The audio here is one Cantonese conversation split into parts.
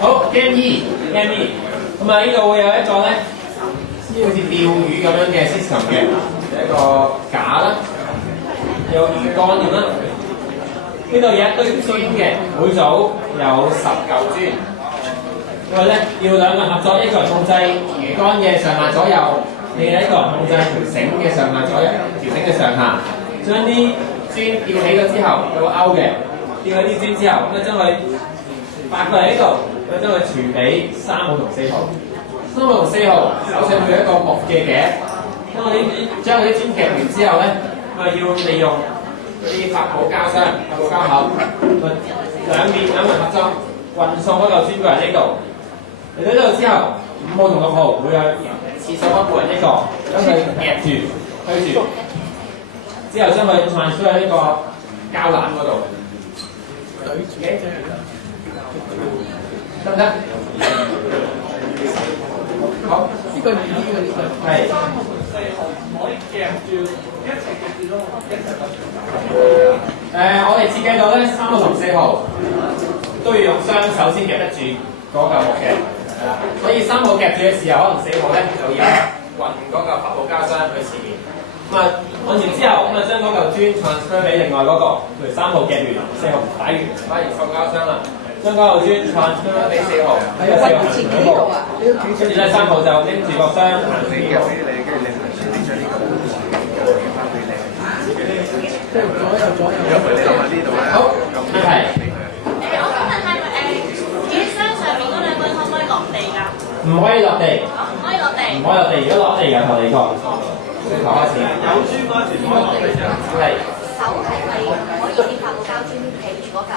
好 Game E，咁啊呢度會有一個咧，好似釣魚咁樣嘅 system 嘅，一個架啦，有魚竿咁啦。呢度有一堆磚嘅，每組有10嚿磚。因為咧要兩個人合作，一個人控制魚竿嘅上下左右，另一個人控制條繩嘅上下左右，條繩嘅上下。將啲磚吊起咗之後，有個勾嘅，吊起啲磚之後，咁啊將佢發過嚟呢度，咁將佢傳俾3號同4號。3號同4號手上會有一個木嘅夾，咁我哋將嗰啲磚夾完之後咧，咁啊要利用嗰啲發泡膠箱、發泡膠盒，兩邊兩個人合作，運送嗰嚿磚過嚟呢度。嚟到呢度之後，5號同6號會有廁所方每人一個，將佢夾住、推住，之後將佢transfer喺呢個膠籃嗰度。得唔得？好，呢個係。我哋設計到咧，3號同4號都要用雙手先夾得住嗰嚿木嘅，係啦。所以3號夾住嘅時候，可能4號咧就要運嗰嚿發泡膠箱去前面。咁啊，按完之後，咁啊將嗰嚿磚 transfer 俾另外嗰個，譬如3號夾完，4號擺完發泡膠箱啦。將嗰嚿磚 transfer 俾4號，喺個4號行2步，跟住咧3號就拎住個箱行4步。好，問題。我想問係咪自己箱上面嗰兩個可唔可以落地㗎？唔可以落地。唔可以落地。唔可以落地，如果落地有頭你個。頭開始。有磚嗰陣時唔可以落地啫。係。手係咪可以掂發泡膠磚企住嗰嚿？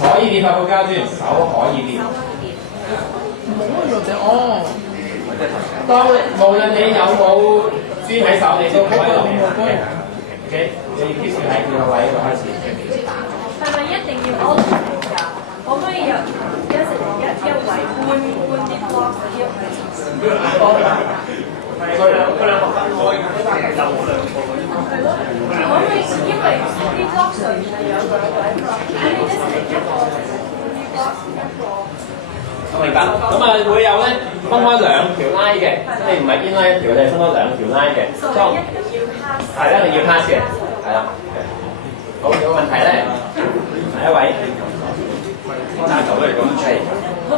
可以掂發泡膠磚，手可以掂。手可以掂。冇落地哦。當無論你有冇磚喺手，你都可以落地嘅。OK， 你要 keep 住喺佢個位度開始。係咪一定要安全㗎？可唔可以有一成一位搬啲 block 嗰啲入去？佢兩個分開，就兩個。係咯，可唔可以因為啲 block 上面係有兩位嘛？可唔可以一成一個 block 一個？明白。咁啊會有咧分開2條拉嘅，即係唔係邊拉一條，你係分開2條拉嘅。所以一定要 pass。係一定要 pass 嘅，係啦。好，有個問題咧，第一位揸頭都係咁係。調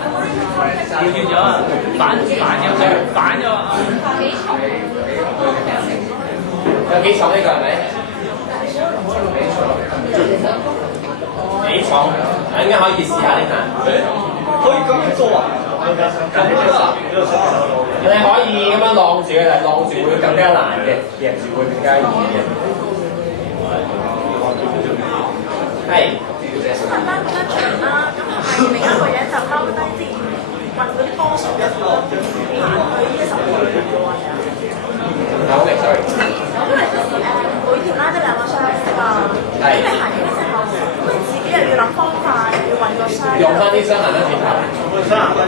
轉咗啊！反咗啊！有幾重呢個係咪？幾重？應該可以試下呢下。可以咁樣做啊？你可以咁樣晾住嘅，但係晾住會更加難嘅，夾住會更加易嘅。係。咁簡單咁樣長啦，咁係另一個人就踎低啲運嗰啲波數嘅波，行去呢10個裏邊嘅運啊。好嘅 ，sorry。因為每條拉得2個箱啊，咁你行完之後，咁你自己又要諗方法，又要運個箱。用翻啲箱行翻轉頭。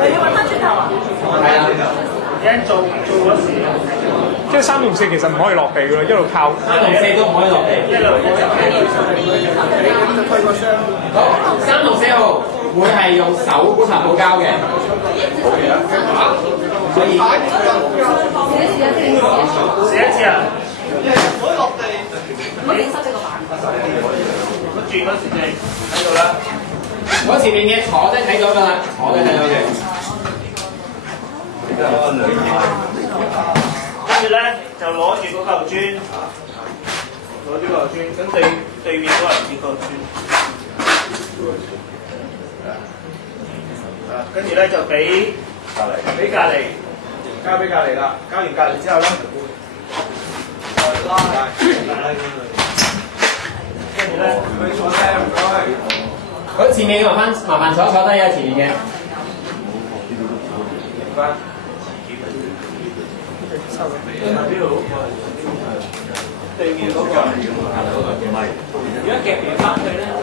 又要運翻轉頭啊？係啊。做嗰時，即係3同4其實唔可以落地㗎啦，一路靠。3同4都唔可以落地。好，3同4號會係用手發泡膠嘅。所以試一次啊！唔可以落地。我哋收咗個板。我轉嗰時就喺度啦。我前面嘅坐低睇到㗎啦，坐低睇到嘅。跟住咧就攞住嗰嚿磚，攞住嚿磚，咁對面嗰人接個磚。跟住咧就俾隔離，交俾隔離啦。交完隔離之後咧，就拉。跟住咧，佢坐低唔該。好，前面嘅麻煩坐低啊，前面嘅。對面嗰個，如果夾完翻去咧，夾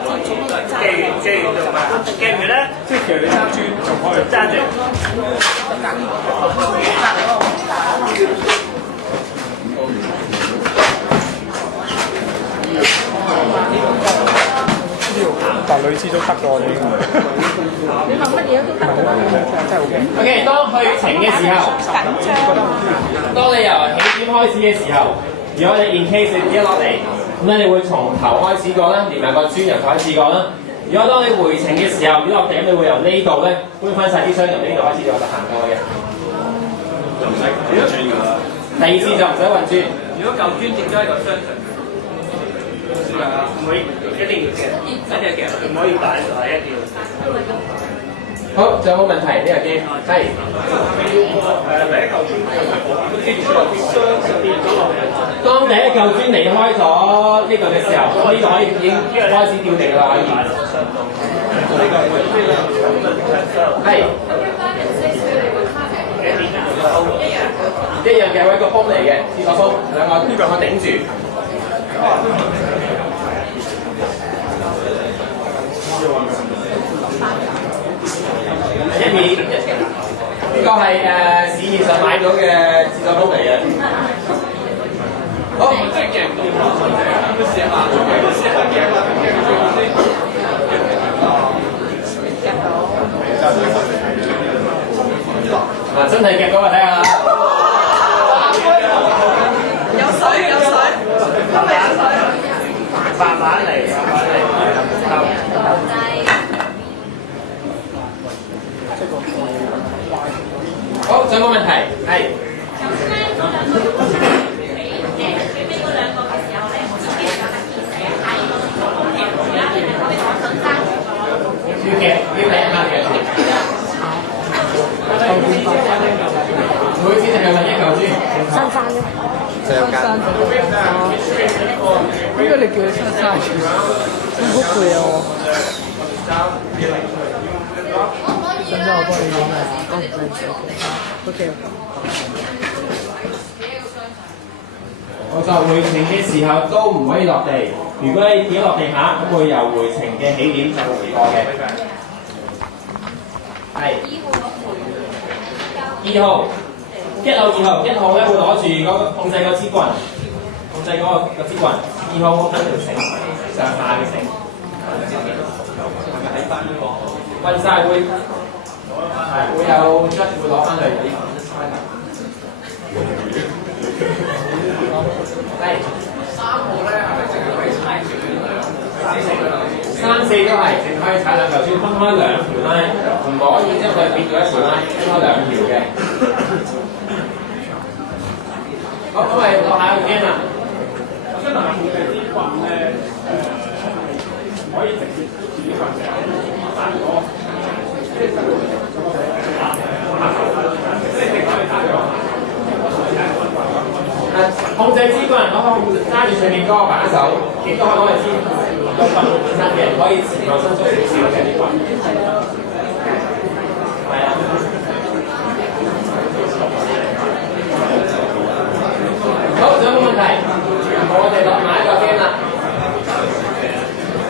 完就唔係，夾完咧，即係其實你揸磚就可以揸住。但類似都得㗎喎，已經。你問乜嘢嘢都得㗎啦。OK， 當去程嘅時候，當你由起點開始嘅時候，如果你 in case 你跌落嚟，咁咧你會從頭開始過啦，連埋個磚由頭開始過啦。如果當你回程嘅時候跌落地，咁你會由呢度咧搬翻晒啲箱，由呢度開始就行過嘅。就唔使轉㗎啦。第二次就唔使運轉。如果嚿磚跌咗喺個箱上，唔可以一定要夾，一定要夾，唔可以擺就係一定要。好，仲有冇問題？呢個機係。第一嚿磚跌咗落箱上跌咗落嚟。當第一嚿磚離開咗呢度嘅時候，咁呢度可以已經開始掉地啦，可以。係。一樣嘅，揾個泵嚟嘅，廁所泵，兩個頂住。一面，呢個係市面上買到嘅廁所泵嚟嘅。好，嗱，真係夾到啊！睇下。有水有水，今日有水。慢慢嚟，慢慢嚟。好，仲有冇問題？係。要夾，要第一間嘅。每次淨係問一嚿磚。新山嘅。山邊個你叫佢新山？好攰啊我。等陣我幫你影啊。哦，唔使 OK。我就回程嘅時候都唔可以落地。如果你跌落地下，咁會由回程嘅起點就回過嘅。係。2號。1號、2號，1號咧會攞住嗰個控制個支棍，控制嗰個支棍。2號我等條繩，上下嘅繩。運晒會有質會攞翻去。係。3號咧係咪淨係可以踩住3、4都係，淨可以踩兩嚿磚，分開2條拉，唔可以將佢變咗1條拉，分開2條嘅。好，咁咪落下個 game 啦。我想問下控制支棍咧，唔可以直接自己棍成打咗，控制支棍可以揸住上面嗰個把手，亦都可以攞嚟支個棍本身嘅，可以前後伸縮少少嘅啲棍。係啊。好，仲有冇